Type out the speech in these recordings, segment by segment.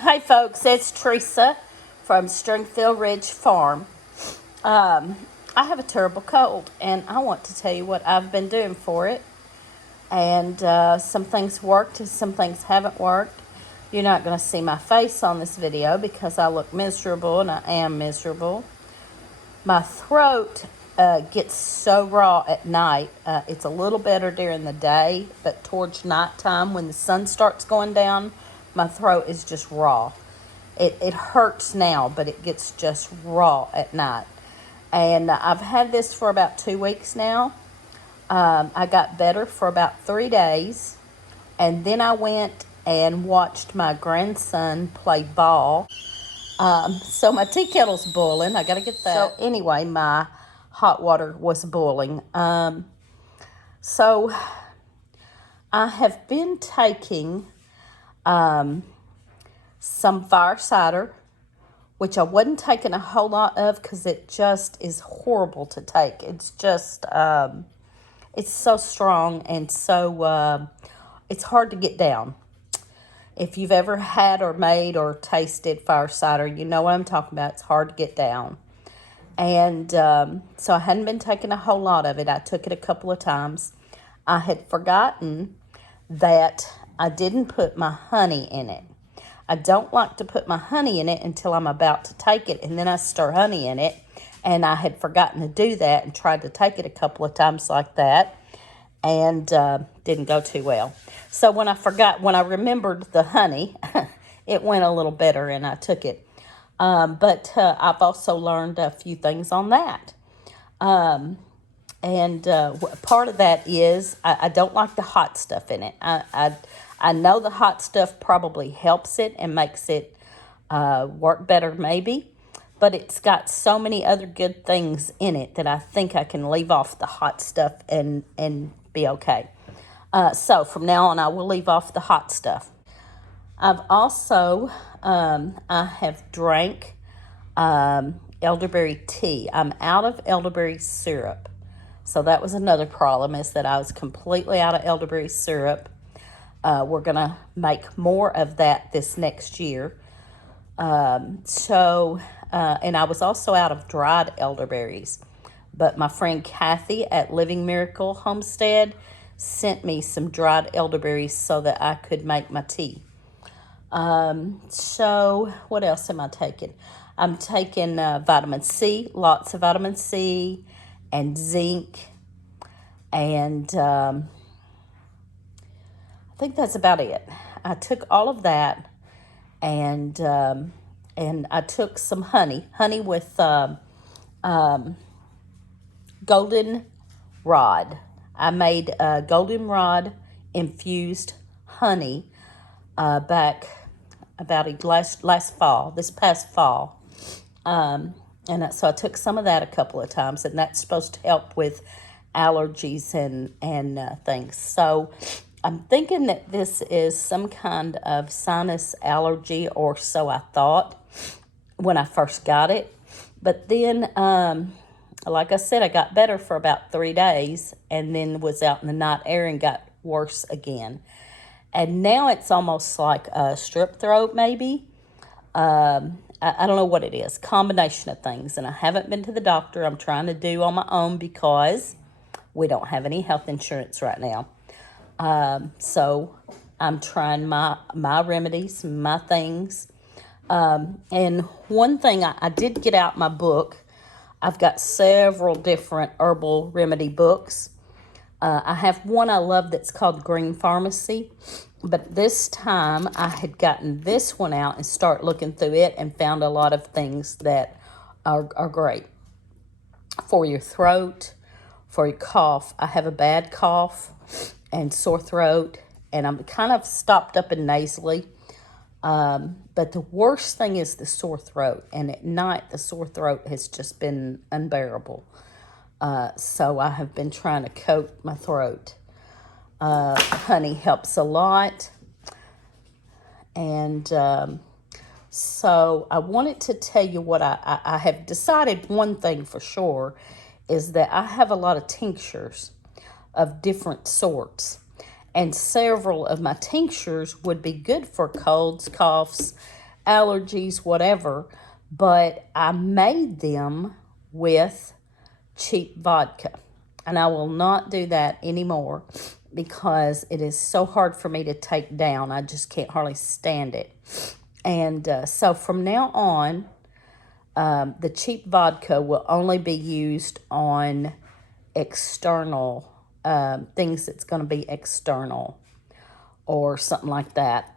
Hi folks, it's Teresa from Stringfield Ridge Farm. I have a terrible cold and I want to tell you what I've been doing for it. And some things worked and some things haven't worked. You're not going to see my face on this video because I look miserable, and I am miserable. My throat gets so raw at night. It's a little better during the day, but towards nighttime when the sun starts going down, my throat is just raw. It hurts now, but it gets just raw at night. And I've had this for about 2 weeks now. I got better for about 3 days. And then I went and watched my grandson play ball. So my tea kettle's boiling. I got to get that. So anyway, my hot water was boiling. So I have been taking some Fire Cider, which I wasn't taking a whole lot of because it just is horrible to take. It's just, it's so strong and so, it's hard to get down. If you've ever had or made or tasted Fire Cider, you know what I'm talking about. It's hard to get down. And so I hadn't been taking a whole lot of it. I took it a couple of times. I had forgotten that I didn't put my honey in it. I don't like to put my honey in it until I'm about to take it, and then I stir honey in it. And I had forgotten to do that and tried to take it a couple of times like that, and didn't go too well. So when I remembered the honey, it went a little better, and I took it. But I've also learned a few things on that. And part of that is I don't like the hot stuff in it. I know the hot stuff probably helps it and makes it work better maybe, but it's got so many other good things in it that I think I can leave off the hot stuff and be okay. So from now on, I will leave off the hot stuff. I've also, I have drank elderberry tea. I'm out of elderberry syrup. So that was another problem, is that I was completely out of elderberry syrup. We're going to make more of that this next year. And I was also out of dried elderberries. But my friend Kathy at Living Miracle Homestead sent me some dried elderberries so that I could make my tea. So what else am I taking? I'm taking vitamin C, lots of vitamin C and zinc, and I think that's about it. I took all of that, and I took some honey with goldenrod. I made goldenrod infused honey back about last fall, this past fall. And so I took some of that a couple of times, and that's supposed to help with allergies and things. So I'm thinking that this is some kind of sinus allergy, or so I thought when I first got it. But then, like I said, I got better for about 3 days and then was out in the night air and got worse again. And now it's almost like a strep throat maybe. I don't know what it is, combination of things. And I haven't been to the doctor. I'm trying to do on my own because we don't have any health insurance right now. So I'm trying my remedies, my things. And one thing, I did get out my book. I've got several different herbal remedy books. I have one I love that's called Green Pharmacy. But this time I had gotten this one out and start looking through it and found a lot of things that are great for your throat, for your cough. I have a bad cough and sore throat, and I'm kind of stopped up and nasally. But the worst thing is the sore throat, and at night the sore throat has just been unbearable. So I have been trying to coat my throat. Honey helps a lot. And so I wanted to tell you what I have decided. One thing for sure is that I have a lot of tinctures of different sorts. And several of my tinctures would be good for colds, coughs, allergies, whatever. But I made them with cheap vodka. And I will not do that anymore because it is so hard for me to take down. I just can't hardly stand it. And so from now on, the cheap vodka will only be used on external things that's going to be external or something like that.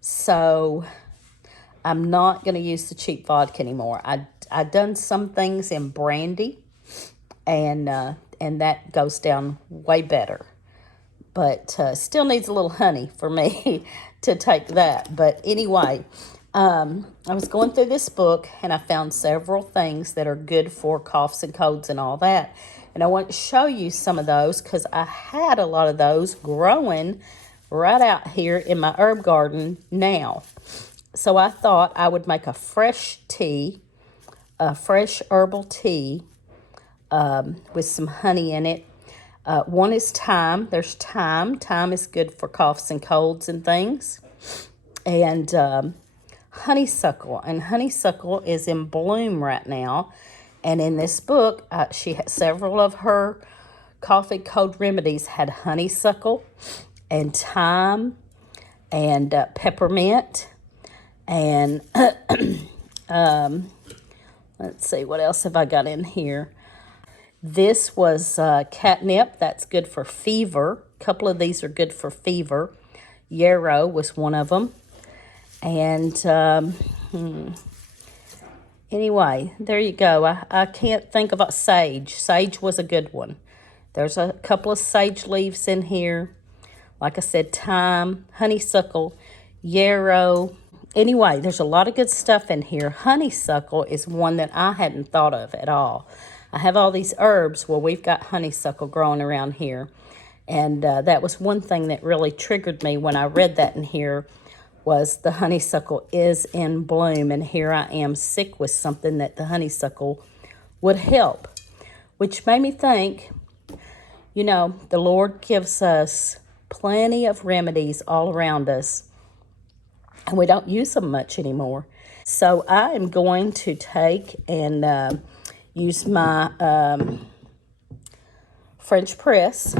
So I'm not going to use the cheap vodka anymore. I done some things in Brandy, and that goes down way better. But still needs a little honey for me to take that. But anyway, I was going through this book, and I found several things that are good for coughs and colds and all that. And I want to show you some of those because I had a lot of those growing right out here in my herb garden now. So I thought I would make a fresh tea, a fresh herbal tea with some honey in it. One is thyme. There's thyme. Thyme is good for coughs and colds and things. And honeysuckle. And honeysuckle is in bloom right now. And in this book, she had several of her cough and cold remedies had honeysuckle and thyme and peppermint. And let's see, what else have I got in here? This was catnip. That's good for fever. A couple of these are good for fever. Yarrow was one of them. And anyway, there you go. I can't think of a sage. Sage was a good one. There's a couple of sage leaves in here. Like I said, thyme, honeysuckle, yarrow. Anyway, there's a lot of good stuff in here. Honeysuckle is one that I hadn't thought of at all. I have all these herbs. Well, we've got honeysuckle growing around here. And that was one thing that really triggered me when I read that in here was the honeysuckle is in bloom. And here I am sick with something that the honeysuckle would help. Which made me think, you know, the Lord gives us plenty of remedies all around us. And we don't use them much anymore. So I am going to take and use my French press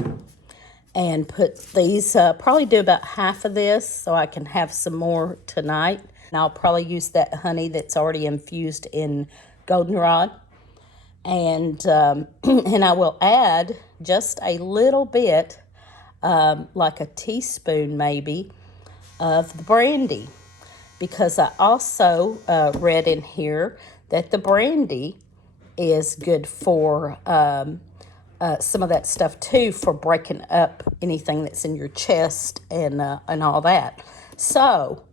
and put these, probably do about half of this so I can have some more tonight. And I'll probably use that honey that's already infused in goldenrod. And, and I will add just a little bit, like a teaspoon maybe, of the brandy. Because I also read in here that the brandy is good for some of that stuff too, for breaking up anything that's in your chest and all that. So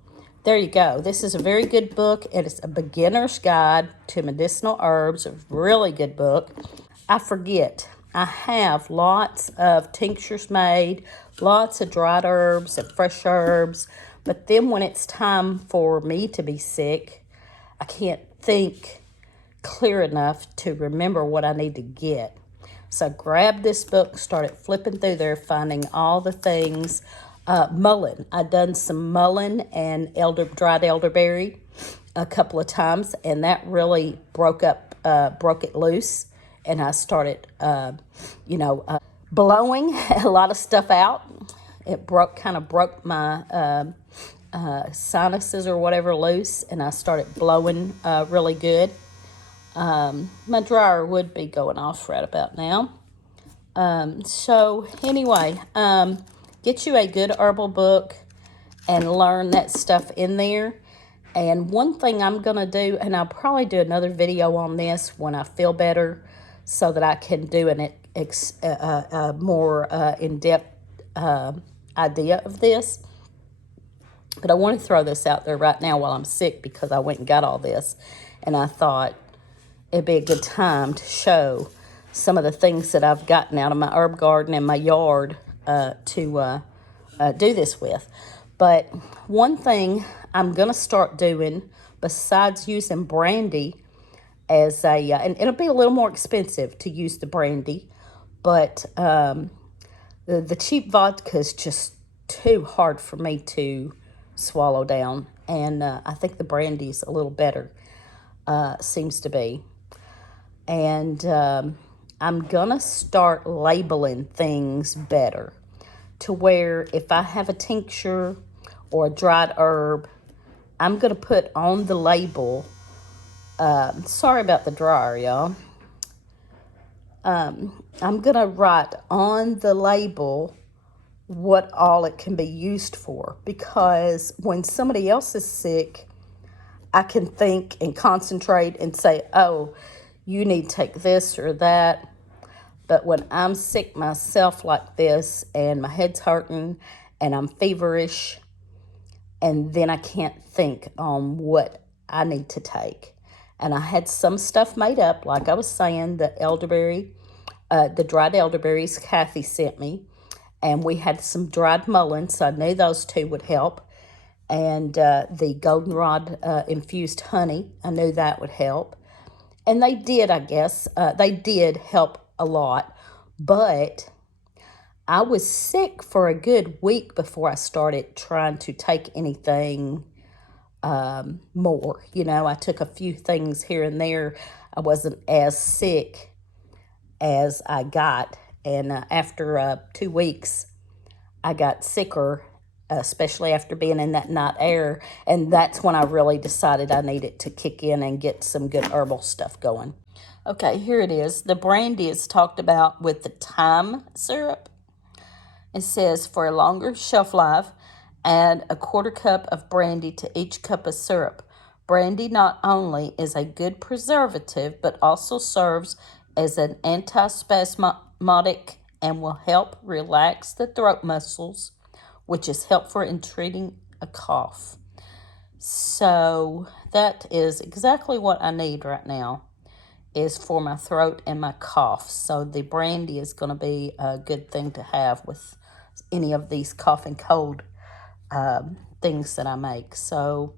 there you go. This is a very good book. It is a beginner's guide to medicinal herbs. A really good book. I forget. I have lots of tinctures made, lots of dried herbs and fresh herbs. But then when it's time for me to be sick, I can't think clear enough to remember what I need to get. So I grabbed this book, started flipping through there, finding all the things. Mullein. I done some mullein and dried elderberry a couple of times, and that really broke it loose. And I started, blowing a lot of stuff out. It kind of broke my sinuses or whatever loose, and I started blowing really good. My dryer would be going off right about now. So anyway, get you a good herbal book and learn that stuff in there. And one thing I'm going to do, and I'll probably do another video on this when I feel better so that I can do a more in-depth idea of this. But I want to throw this out there right now while I'm sick because I went and got all this. And I thought it'd be a good time to show some of the things that I've gotten out of my herb garden and my yard to do this with. But one thing I'm going to start doing, besides using brandy as and it'll be a little more expensive to use the brandy, but the cheap vodka is just too hard for me to swallow down. And I think the Brandy's a little better, seems to be. And I'm going to start labeling things better, to where if I have a tincture or a dried herb, I'm going to put on the label, sorry about the dryer, y'all. I'm going to write on the label what all it can be used for, because when somebody else is sick, I can think and concentrate and say, oh, you need to take this or that. But when I'm sick myself like this, and my head's hurting and I'm feverish, and then I can't think on what I need to take. And I had some stuff made up, like I was saying, the elderberry, the dried elderberries Kathy sent me. And we had some dried mullein, so I knew those two would help. And the goldenrod infused honey, I knew that would help. And they did, I guess. They did help a lot. But I was sick for a good week before I started trying to take anything more. You know, I took a few things here and there. I wasn't as sick as I got. And after 2 weeks, I got sicker, especially after being in that night air. And that's when I really decided I needed to kick in and get some good herbal stuff going. Okay, here it is. The Brandy is talked about with the thyme syrup. It says, for a longer shelf life, add a 1/4 cup of brandy to each cup of syrup. Brandy not only is a good preservative, but also serves as an antispasmodic and will help relax the throat muscles, which is helpful in treating a cough. So that is exactly what I need right now, is for my throat and my cough. So the brandy is going to be a good thing to have with any of these cough and cold things that I make. So,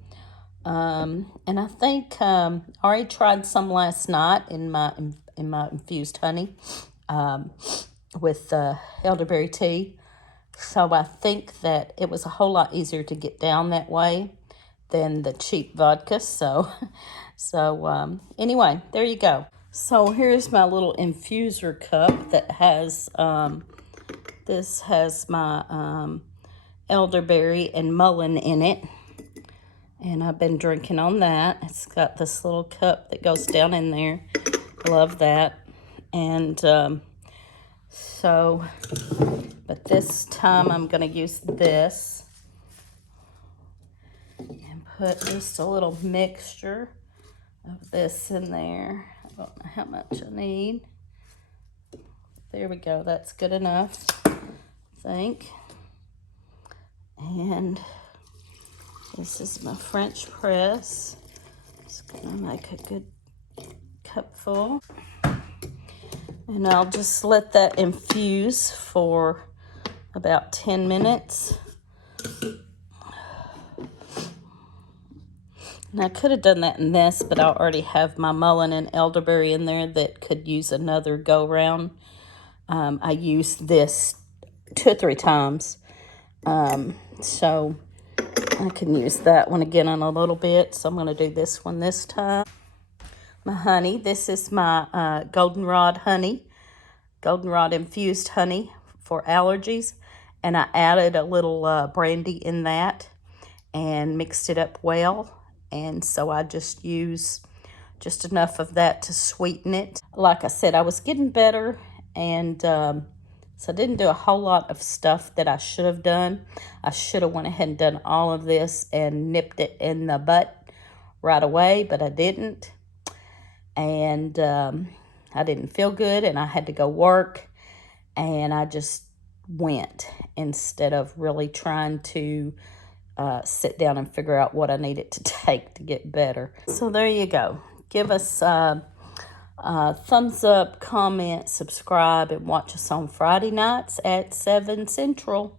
and I think I already tried some last night in my infused honey with elderberry tea. So I think that it was a whole lot easier to get down that way than the cheap vodka. So, anyway, there you go. So here's my little infuser cup that has, this has my elderberry and mullein in it. And I've been drinking on that. It's got this little cup that goes down in there. Love that. And but this time I'm going to use this and put just a little mixture of this in there. I don't know how much I need. There we go. That's good enough, I think. And this is my French press. Just going to make a good cupful. And I'll just let that infuse for about 10 minutes. And I could have done that in this, but I already have my mullein and elderberry in there that could use another go-round. I used this 2 or 3 times. So I can use that one again in a little bit. So I'm going to do this one this time. My honey. This is my goldenrod honey. Goldenrod infused honey for allergies. And I added a little brandy in that and mixed it up well. And so I just use just enough of that to sweeten it. Like I said, I was getting better, and so I didn't do a whole lot of stuff that I should have done. I should have went ahead and done all of this and nipped it in the butt right away, but I didn't. And I didn't feel good, and I had to go work, and I just went instead of really trying to sit down and figure out what I needed to take to get better. So there you go. Give us thumbs up, comment, subscribe, and watch us on Friday nights at 7 Central.